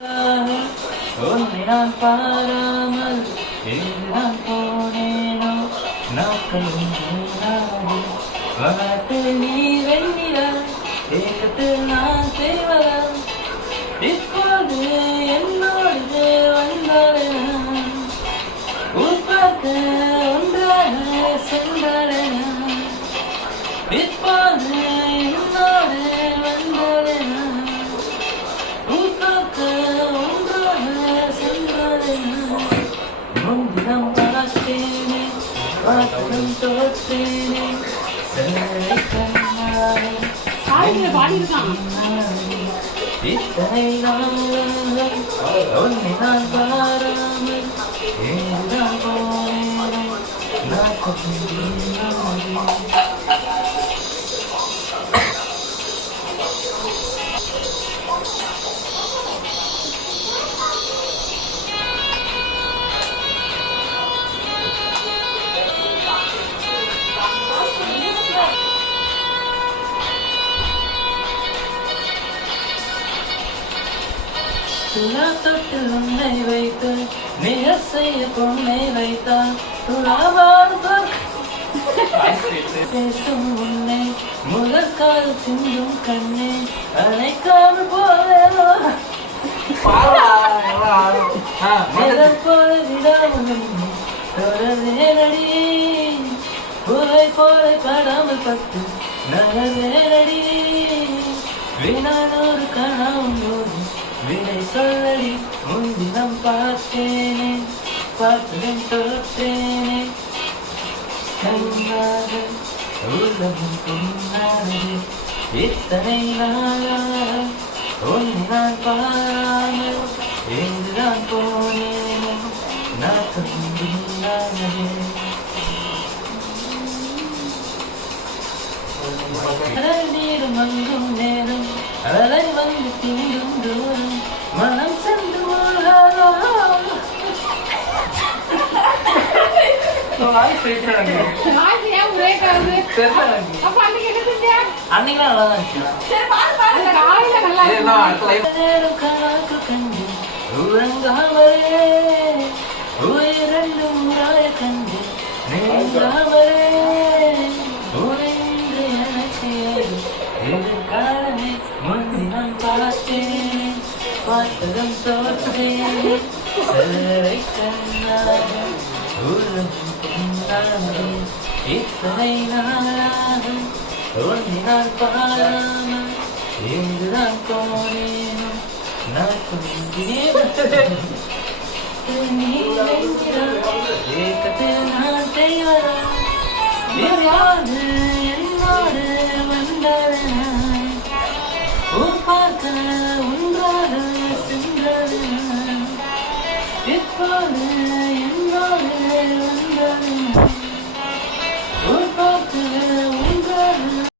உன்னை நான் பாராமல் நான் போனேனோ நாட்கள் வனத்தில் நீ வெண்ணில ஏக்கத்தில் நான் செய்வதா இப்போது என்னோடு வந்தாள் உட்பார்க்க ஒன்றாக சென்றாள் இப்போது என்னோடு வந்தாள் உட்பார்க்க முன்தினம் பார்த்தேனே பாத்திரம் தோற்றேனே செல்லை கண்ணானே இத்தனை நாள் உன்னை நான் பாராமல் ஏதான் போனேனே துலா தொட்டு உன்னை வைத்து நிகர் செய்ய பொண்ணை வைத்தால் பேசும் உன்னை முதற்கால் சிந்தும் கண்ணே அணைக்காமல் போவேன் போல விடாமல் தொடர்வேனடி புகை போல படாமல் பட்டு நகர்வேனடி வீணானோரு காணாமல் விடை சொல்லடி முன்தினம் பார்த்தேனே பார்த்ததும் தோற்றேனே கண்ணாக உலகம் கொண்டாடு இத்தனை நாளாக உன்னை நான் பாராமல் எங்குதான் போனேனோ நாட்கள் கொண்டாடு நீரும் மங்கும் நேரம் அலை வந்து தீண்டும் தூரம் மனம் சென்று கண்டு உறங்காமலே உயிரெண்டும் உராய கண்டு நேராமலே உறைந்து எனச்சேரும் எதிர்காலமே முன்தினம் பார்த்தேன் பார்த்ததும் தோற்றேன் செல்லை கண்ணாக உலகம் கொண்டாடு இத்தனை நாளாக உன்னை நான் பாராமல் எங்குதான் போனேனோ ஏக்கத்தில் நான் செய்வதா என்னோடு வந்தாள் பார்க்க ஒன்றாக சென்றாள் இப்போது